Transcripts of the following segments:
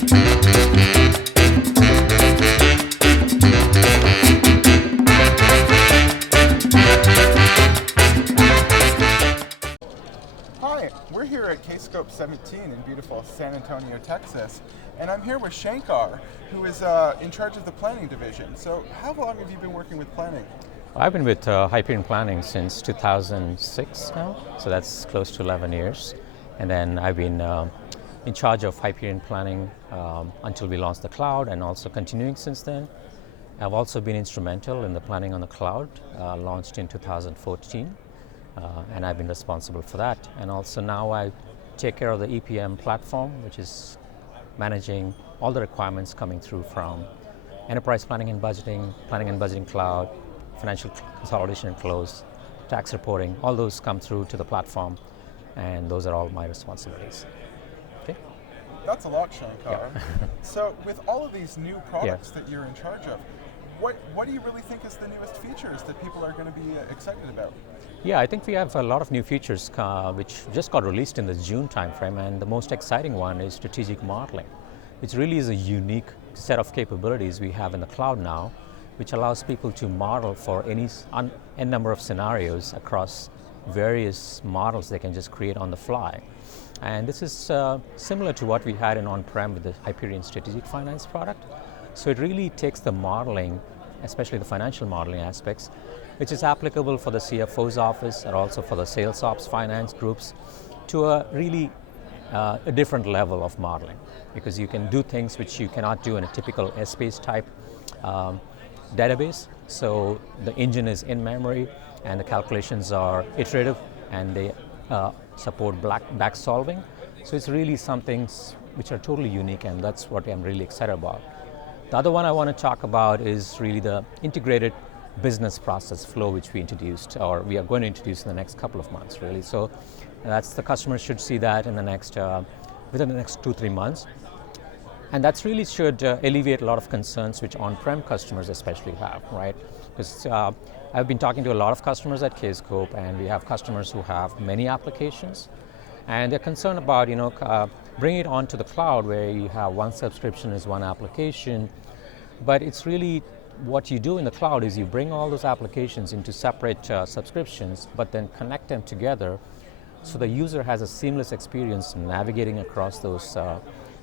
Hi, we're here at K-Scope 17 in beautiful San Antonio, Texas, and I'm here with Shankar, who is in charge of the planning division. So how long have you been working with planning? I've been with Hyperion Planning since 2006 now, so that's close to 11 years. And then I've been in charge of Hyperion Planning until we launched the cloud, and also continuing since then. I've also been instrumental in the planning on the cloud, launched in 2014. And I've been responsible for that. And also now I take care of the EPM platform, which is managing all the requirements coming through from enterprise planning and budgeting cloud, financial consolidation and close, tax reporting, all those come through to the platform, and those are all my responsibilities. Okay? That's a lot, Shankar. Yeah. So with all of these new products that you're in charge of, what do you really think is the newest features that people are going to be excited about? Yeah, I think we have a lot of new features which just got released in the June timeframe, and the most exciting one is strategic modeling, which really is a unique set of capabilities we have in the cloud now, which allows people to model for n number of scenarios across various models they can just create on the fly. And this is similar to what we had in on-prem with the Hyperion Strategic Finance product. So it really takes the modeling, especially the financial modeling aspects, which is applicable for the CFO's office and also for the sales ops finance groups, to a really a different level of modeling, because you can do things which you cannot do in a typical Essbase type database. So the engine is in memory and the calculations are iterative, and they support back solving. So it's really some things which are totally unique, and that's what I'm really excited about. The other one I want to talk about is really the integrated business process flow, which we introduced, or we are going to introduce in the next couple of months, really. So that's, the customers should see that in the next, within the next 2-3 months. And that's really should alleviate a lot of concerns which on-prem customers especially have, right? Because I've been talking to a lot of customers at K-Scope, and we have customers who have many applications, and they're concerned about, bringing it onto the cloud where you have one subscription is one application. But it's really, what you do in the cloud is you bring all those applications into separate subscriptions, but then connect them together so the user has a seamless experience navigating across those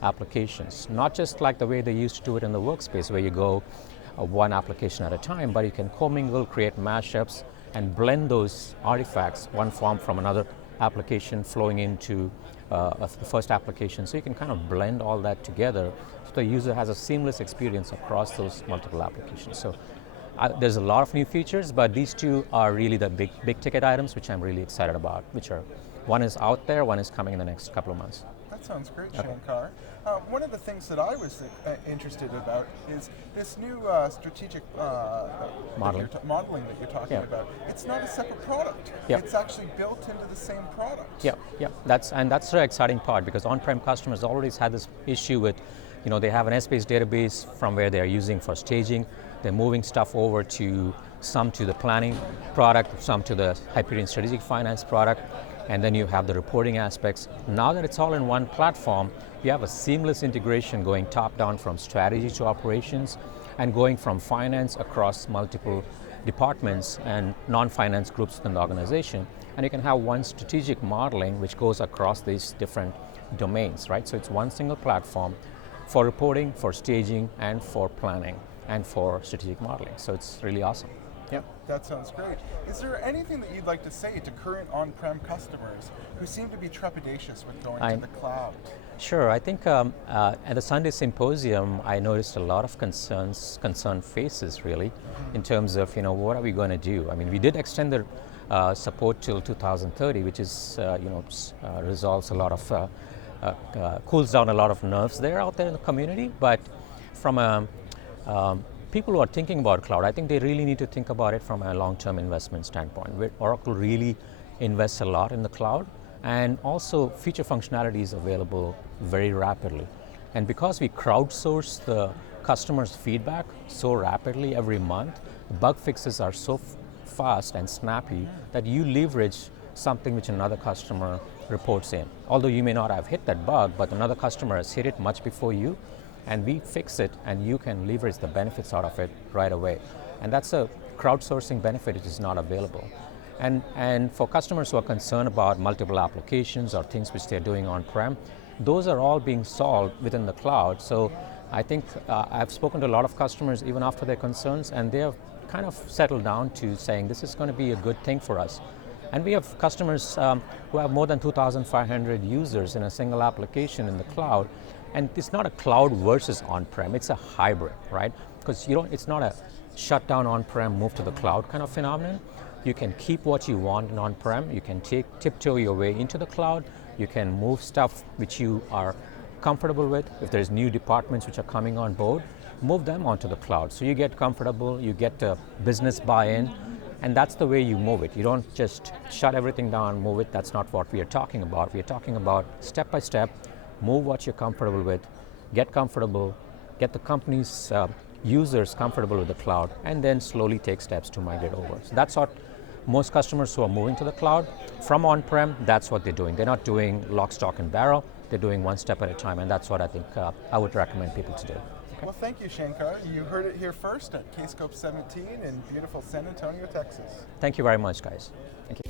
applications. Not just like the way they used to do it in the workspace, where you go one application at a time, but you can commingle, create mashups, and blend those artifacts, one form from another application flowing into the first application. So you can kind of blend all that together so the user has a seamless experience across those multiple applications. So there's a lot of new features, but these two are really the big ticket items which I'm really excited about, which are, one is out there, one is coming in the next couple of months. That sounds great, Shankar. One of the things that I was interested about is this new strategic modeling that you're talking about. It's not a separate product. It's actually built into the same product. That's the exciting part, because on-prem customers always had this issue with, they have an Essbase database from where they're using for staging. They're moving stuff over to some to the planning product, some to the Hyperion Strategic Finance product, and then you have the reporting aspects. Now that it's all in one platform, you have a seamless integration going top-down from strategy to operations, and going from finance across multiple departments and non-finance groups within the organization. And you can have one strategic modeling which goes across these different domains, right? So it's one single platform for reporting, for staging, and for planning, and for strategic modeling. So it's really awesome. Yeah. That sounds great. Is there anything that you'd like to say to current on-prem customers who seem to be trepidatious with going to the cloud? Sure. I think at the Sunday Symposium, I noticed a lot of concerned faces, really, in terms of, what are we going to do? I mean, we did extend the support till 2030, which is, resolves a lot of, cools down a lot of nerves there out there in the community. But from a people who are thinking about cloud, I think they really need to think about it from a long-term investment standpoint, where Oracle really invests a lot in the cloud, and also feature functionality is available very rapidly. And because we crowdsource the customers' feedback so rapidly every month, bug fixes are so fast and snappy that you leverage something which another customer reports in. Although you may not have hit that bug, but another customer has hit it much before you, and we fix it, and you can leverage the benefits out of it right away. And that's a crowdsourcing benefit which is not available. And for customers who are concerned about multiple applications or things which they're doing on-prem, those are all being solved within the cloud. So I think I've spoken to a lot of customers even after their concerns, and they have kind of settled down to saying this is going to be a good thing for us. And we have customers who have more than 2,500 users in a single application in the cloud. And it's not a cloud versus on-prem, it's a hybrid, right? Because it's not a shut down on-prem, move to the cloud kind of phenomenon. You can keep what you want in on-prem, you can tiptoe your way into the cloud, you can move stuff which you are comfortable with. If there's new departments which are coming on board, move them onto the cloud. So you get comfortable, you get business buy-in, and that's the way you move it. You don't just shut everything down, move it. That's not what we are talking about. We are talking about step by step, move what you're comfortable with, get comfortable, get the company's users comfortable with the cloud, and then slowly take steps to migrate over. So that's what most customers who are moving to the cloud from on-prem, that's what they're doing. They're not doing lock, stock, and barrel. They're doing one step at a time, and that's what I think I would recommend people to do. Okay. Well, thank you, Shankar. You heard it here first at Kscope 17 in beautiful San Antonio, Texas. Thank you very much, guys. Thank you.